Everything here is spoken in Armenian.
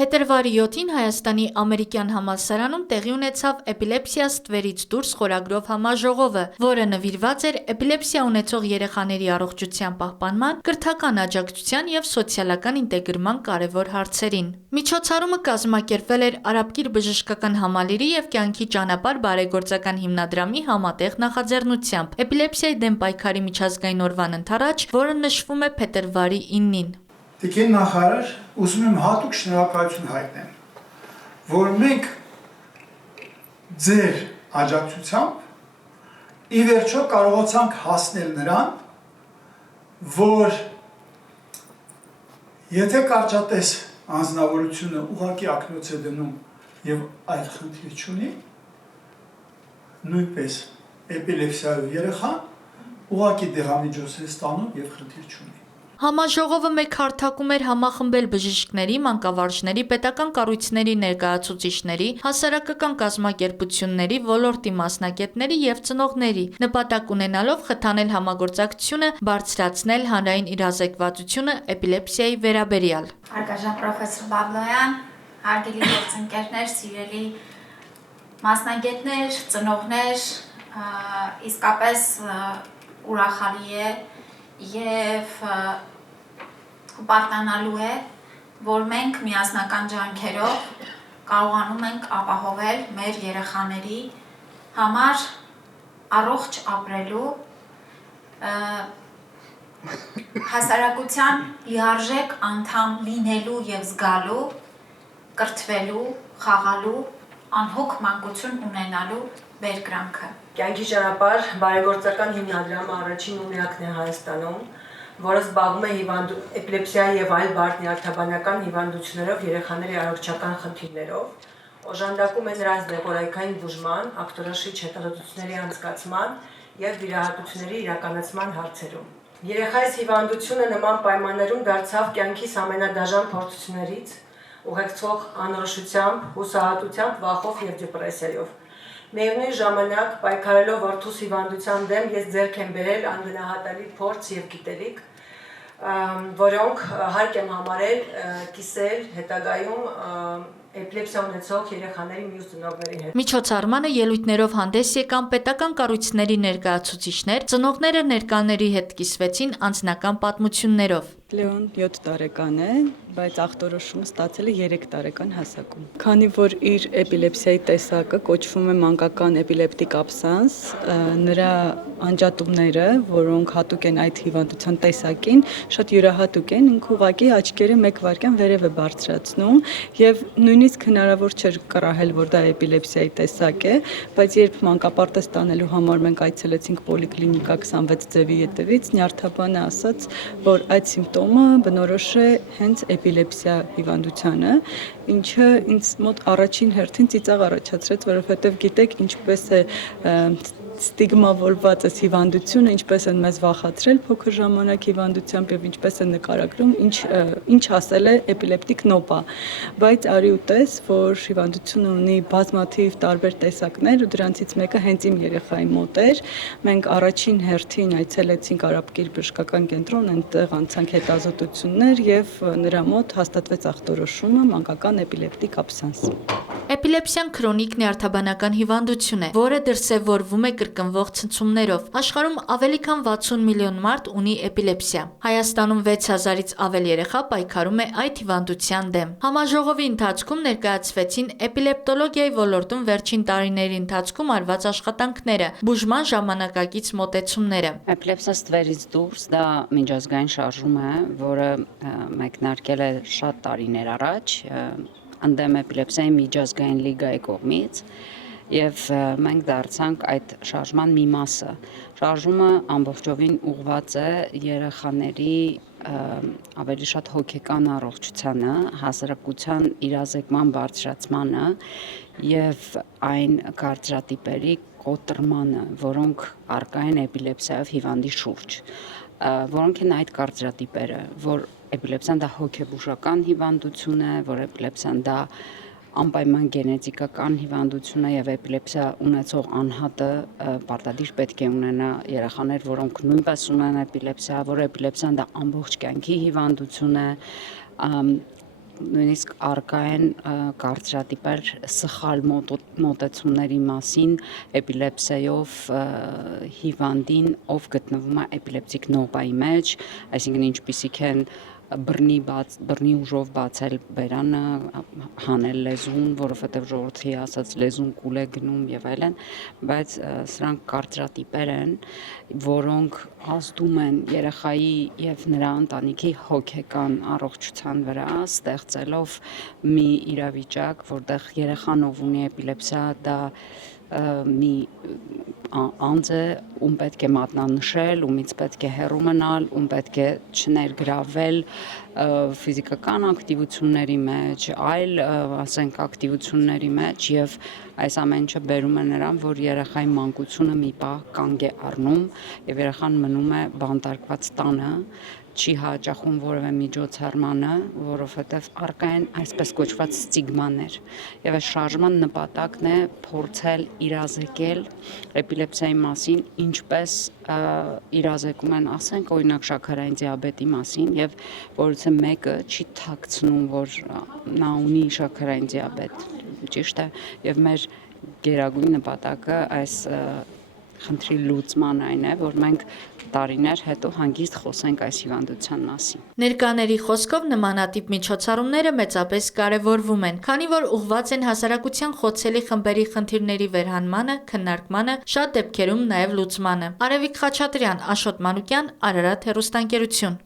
Փետրվարի 7-ին Հայաստանի ամերիկյան համալսարանում տեղի ունեցավ «Էպիլեպսիա ստվերից դուրս» խորագրով համաժողովը, որը նվիրված էր էպիլեպսիա ունեցող երեխաների առողջության պահպանման, կրթական աջակցության և սոցիալական ինտեգրման կարևոր հարցերին։ Միջոցառումը կազմակերպվել էր Արաբկիր բժշկական համալիրի և Կյանքի ճանապարհ բարեգործական հիմնադրամի համատեղ նախաձեռնությամբ էպիլեպսիայի դեմ պայքարի միջազգային օրվան ընդառաջ, որը նշվում է փետրվարի 9-ին։ Տիկին նախարար, ուզում եմ հատուկ շնորհակալություն հայտնեմ, որ մենք ձեր աջակցությամբ ի վերջո կարողացանք հասնել նրան, որ եթե կարճատես անձնավորությունը ուղղակի ակնոց է դնում և այլ խնդիր չունի, նույնպես էպիլեպսիայով երեխան ուղղակի դեղամիջոց է ստանում և խնդիր չունի։ Համաժողովը մեկ հարթակում էր համախմբել բժիշկների, մանկավարժների, պետական կառույցների ներկայացուցիչների, հասարակական կազմակերպությունների, ոլորտի մասնագետների և ծնողների, նպատակ ունենալով խթանել համագործակցությունը, բարձրացնել հանրային իրազեկվածությունը էպիլեպսիայի վերաբերյալ։ Հարգարժան պրոֆեսոր Բաբլոյան, հարգելի գործընկերներ, սիրելի մասնագետներ, ծնողներ, իսկապես ուրախալի է և պարտանալու է, որ մենք միասնական ջանքերով կարողանում ենք ապահովել մեր երեխաների համար առողջ ապրելու, հասարակության լիարժեք անդամ լինելու և զգալու, կրթվելու, խաղալու, անհոգ մանկություն ունենալու բերկրանքը։ Կյանքի ճանապարհ բարեգործական հիմնադրամը առաջին ունյակն է Հայաստանում, որը զբաղվում է էպիլեպսիայի և այլ բարդ նյարդաբանական հիվանդություններով երեխաների առողջական խնդիրներով, օժանդակում է նրանց դեղորայքային բուժման, ակտորոշիչ հետազոտությունների անցկացման և վիրահատությունների իրականացման հարցերում։ Երեխայիս հիվանդությունը նման պայմաններում դարձավ կյանքիս ամենադաժան փորձություններից, ուղեկցող անորոշությամբ, հուսահատությամբ, վախով և դեպրեսիայով։ Միևնույն ժամանակ, պայքարելով որդուս հիվանդության դեմ, ես ձեռք եմ բերել անգնահատելի փորձ և գիտելիք, որոնք հարկ եմ համարել կիսել հետագայում էպիլեպսիա ունեցող երեխաների մյուս ծնողների հետ։ Միջոցառմանը ելույթներով հանդես եկան պետական կառույցների ներկայացուցիչներ, ծնողները ներկաների հետ կիսվեցին անձնական պատմություններով։ Լեոն 7 տարեկան է, բայց ախտորոշումը ստացել է 3 տարեկան հասակում։ Քանի որ իր էպիլեպսիայի տեսակը կոչվում է մանկական էպիլեպտիկ աբսանս, նրա անջատումները, որոնք հատուկ են այդ հիվանդության տեսակին, շատ յուրահատուկ են, ինքը ուղղակի աչքերը մեկ վայրկյան վերև է բարձրացնում եւ նույնիսկ հնարավոր չէր կռահել, որ դա էպիլեպսիայի տեսակ է, բայց երբ մանկապարտեզ տանելու համար մենք այցելեցինք պոլիկլինիկա 26 ձևի ետևից, նյարդաբանը ասաց, որ այդ սիմպտոմը բնորոշ է հենց էպիլեպսիա հիվանդությանը, ինչը ինձ մոտ առաջին հերթին ծիծաղ առաջացրեց, որովհետև գիտեք ինչպես է ստիգմավորված այս հիվանդությունը, ինչպես են մեզ վախացրել փոքր ժամանակ հիվանդությամբ եւ ինչպես են նկարագրում, ինչ ասել է էպիլեպտիկ նոպա, բայց արի ու տես, որ հիվանդությունը ունի բազմաթիվ տարբեր տեսակներ ու դրանցից մեկը հենց իմ երեխայի մոտ էր։ Մենք առաջին հերթին այցելեցինք Արաբկիր բժշկական կենտրոն, այնտեղ անցանք հետազոտություններ եւ նրա մոտ հաստատվեց ախտորոշումը մանկական էպիլեպտիկ աբսանս։ Էպիլեպսիան քրոնիկ նյարդաբանական հիվանդություն է, որը դրսևորվում է կրկնվող ցնցումներով։ Աշխարհում ավելի քան 60 միլիոն մարդ ունի էպիլեպսիա։ Հայաստանում 6000-ից ավել երեխա պայքարում է այդ հիվանդության դեմ։ Համաժողովի ընթացքում ներկայացվեցին էպիլեպտոլոգիայի ոլորտում վերջին տարիների ընթացքում արված աշխատանքները, բուժման ժամանակակից մոտեցումները։ Էպիլեպսիա ստվերից դուրս դա միջազգային շարժում է, որը մեկնարկել է շատ տարիներ առաջ ընդդեմ էպիլեպսիայի միջազգային լիգայի կողմից եւ մենք դարձանք այդ շարժման մի մասը։ Շարժումը ամբողջովին ուղղված է երեխաների ավելի շատ հոգեկան առողջությանը, հասարակության իրազեկման բարձրացմանը եւ այն կարծրատիպերի կոտրմանը, որոնք առկա են էպիլեպսիայով հիվանդի շուրջ, որոնք են այդ կարծրատիպերը, որ էպիլեպսիան դա հոգեբուժական հիվանդություն է, որ էպիլեպսիան դա անպայման գենետիկական հիվանդություն է եւ էպիլեպսիա ունեցող անհատը պարտադիր պետք է ունենա երեխաներ, որոնք նույնպես ունեն էպիլեպսիա, որ էպիլեպսիան դա ամբողջ կյանքի հիվանդություն է, նույնիսկ արկա են կարծրատիպեր սխալ մոտեցումների մասին էպիլեպսիայով հիվանդին, ով գտնվում է էպիլեպտիկ նոպայի մեջ, այսինքն ինչպիսիք են բռնի ուժով բացել բերանը, հանել լեզուն, որովհետև ժողովրդի ասած լեզուն կուլ է գնում եւ այլն, բայց սրանք կարծրատիպեր են, որոնք ազդում են երեխայի եւ նրա ընտանիքի հոգեկան առողջության վրա, ստեղծելով մի իրավիճակ, որտեղ երեխան ով ունի էպիլեպսիա, դա մի անձ է, ում պետք է մատնանշել, ումից պետք է հեռու մնալ, ում պետք է չներգրավել ֆիզիկական ակտիվությունների մեջ, այլ ասենք ակտիվությունների մեջ եւ այս ամեն ինչը բերում է նրան, որ երեխայի մանկությունը մի պահ կանգ է առնում եւ երեխան մնում է բանտարկված տանը, չի հաճախում որևէ միջոցառմանը, որովհետև արկա են այսպես կոչված ստիգմաներ։ Եվ այս շարժման նպատակն է փորձել իրազեկել էպիլեպսիայի մասին, ինչպես իրազեկում են, ասենք, օրինակ շաքարային դիաբետի մասին, եւ որից մեկը չի թաքցնում, որ նա ունի շաքարային դիաբետ, ճիշտ է, եւ մեր գերագույն նպատակը այս խնդրի լուծման այն է, որ մենք տարիներ հետո հանգիստ խոսենք այս հիվանդության մասին։ Ներկաների խոսքով նմանատիպ միջոցառումները մեծապես կարևորվում են, քանի որ ուղղված են հասարակության խոցելի խմբերի խնդիրների վերհանմանը, քննարկմանը, շատ դեպքերում նաև լուծմանը։ Արևիկ Խաչատրյան, Աշոտ Մանուկյան, Արարատ հեռուստաընկերություն։